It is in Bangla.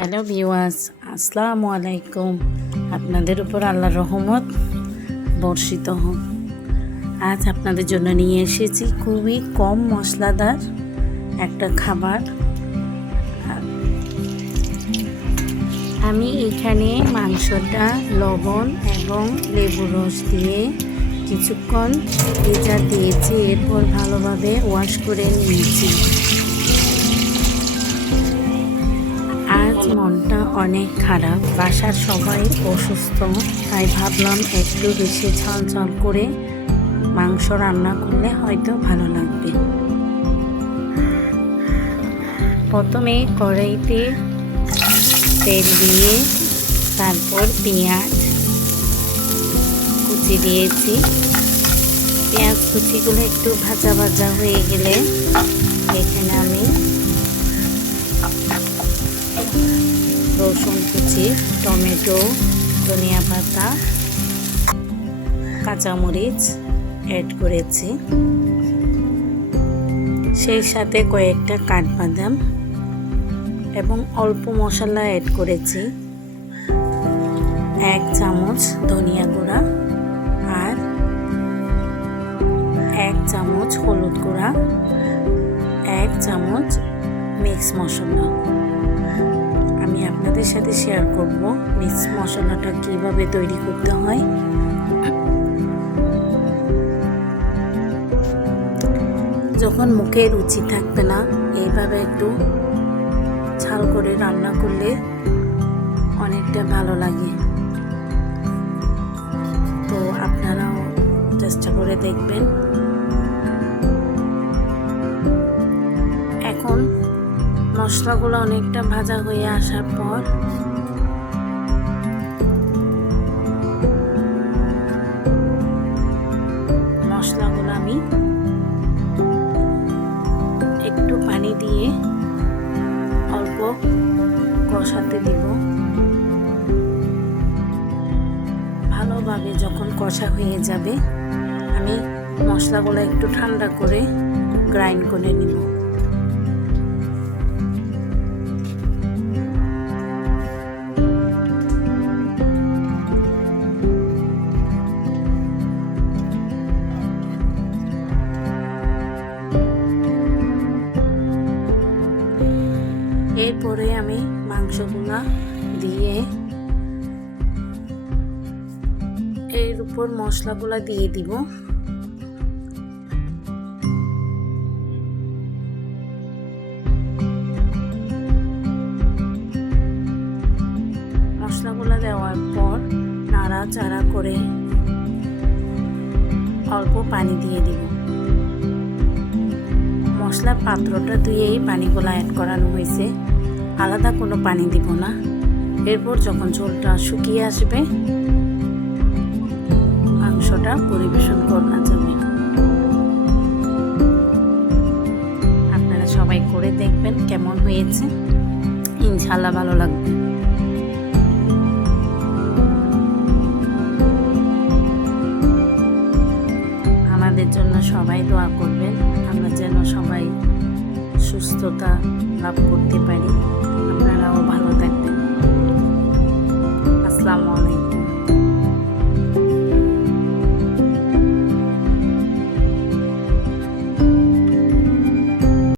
হ্যালো ভিওয়াস আসসালামু আলাইকুম। আপনাদের উপর আল্লাহর রহমত বর্ষিত হোক। আজ আপনাদের জন্য নিয়ে এসেছি খুবই কম মশলাদার একটা খাবার। আমি এখানে মাংসটা, লবণ এবং লেবু রস দিয়ে কিছুক্ষণ ভেজা দিয়েছি। এরপর ভালোভাবে ওয়াশ করে নিয়েছি। মনটা অনেক খারাপ। বাসার সবাই অসুস্থ, তাই ভাবলাম একটু বেশি ঝাল করে মাংস রান্না করলে হয়তো ভালো লাগবে। প্রথমে কড়াইতে তেল দিয়ে তারপর পেঁয়াজ কুচি দিয়েছি। পেঁয়াজ কুচিগুলো একটু ভাজা ভাজা হয়ে গেলে এখানে আমি। রসুন কুচি, টমেটো, ধনিয়া পাতা, কাঁচামরিচ অ্যাড করেছি। সেই সাথে কয়েকটা কাঠবাদাম এবং অল্প মশলা অ্যাড করেছি। এক চামচ ধনিয়া গুঁড়া আর এক চামচ হলুদ গুঁড়া, এক চামচ মিক্স মশলা। আমি আপনাদের সাথে শেয়ার করব মিক্স মশলাটা কীভাবে তৈরি করতে হয়। যখন মুখে রুচি থাকবে না, এইভাবে একটু ঝাল করে রান্না করলে অনেকটা ভালো লাগে। তো আপনারাও চেষ্টা করে দেখবেন। মশলাগুলো অনেকটা ভাজা হয়ে আসার পর মশলাগুলো আমি একটু পানি দিয়ে অল্প কষাতে দিব। ভালোভাবে যখন কষা হয়ে যাবে, আমি মশলাগুলো একটু ঠান্ডা করে গ্রাইন্ড করে নিব। এরপরে আমি মাংসগুলা দিয়ে এর উপর মশলাগুলা দিয়ে দিব। মশলাগুলো দেওয়ার পর নাড়াচাড়া করে অল্প পানি দিয়ে দিব। মশলার পাত্রটা ধুয়েই পানিগুলো অ্যাড করানো হয়েছে। আলাদা কোনো পানি দিব না। এরপর যখন ঝোলটা শুকিয়ে আসবে, মাংসটা পরিবেশন করা যাবে আপনারা সবাই করে দেখবেন কেমন হয়েছে। ইনশাল্লাহ ভালো লাগবে। আমাদের জন্য সবাই দোয়া করবেন। আমরা যেন সবাই সুস্থতা লাভ করতে পারি। আপনারাও ভালো থাকবেন। আসসালামু আলাইকুম।